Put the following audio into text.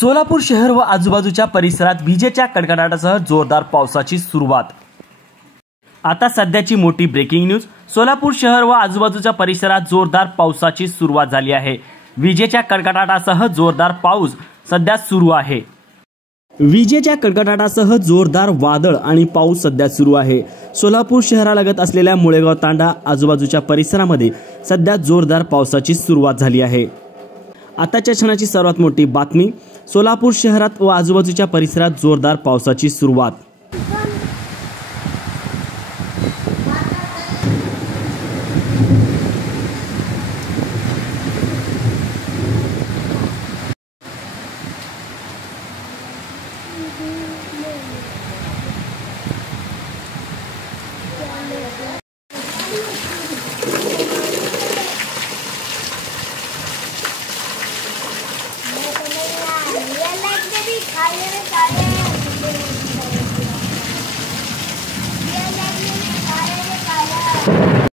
सोलापूर शहर व आजूबाजूच्या परिसरात विजेच्या कडकडाटासह जोरदार पावसाची सुरुवात। आता सध्याची मोठी ब्रेकिंग न्यूज। सोलापूर शहर व आजूबाजूच्या परिसरात जोरदार पावसाची सुरुवात झाली आहे। विजेच्या कडकडाटासह जोरदार पाऊस सध्या सुरू आहे। विजेच्या कडकडाटासह जोरदार वादळ आणि पाऊस सध्या सुरू आहे। सोलापूर शहरालगत असलेल्या मुळेगाव तांडा आजूबाजूच्या परिसरामध्ये सध्या जोरदार पावसाची सुरुवात झाली आहे। आताच्या क्षणाची सर्वात मोठी बातमी। सोलापूर शहरात व आजूबाजूच्या परिसरात जोरदार पावसाची सुरुवात। ये लाइट भी खाई है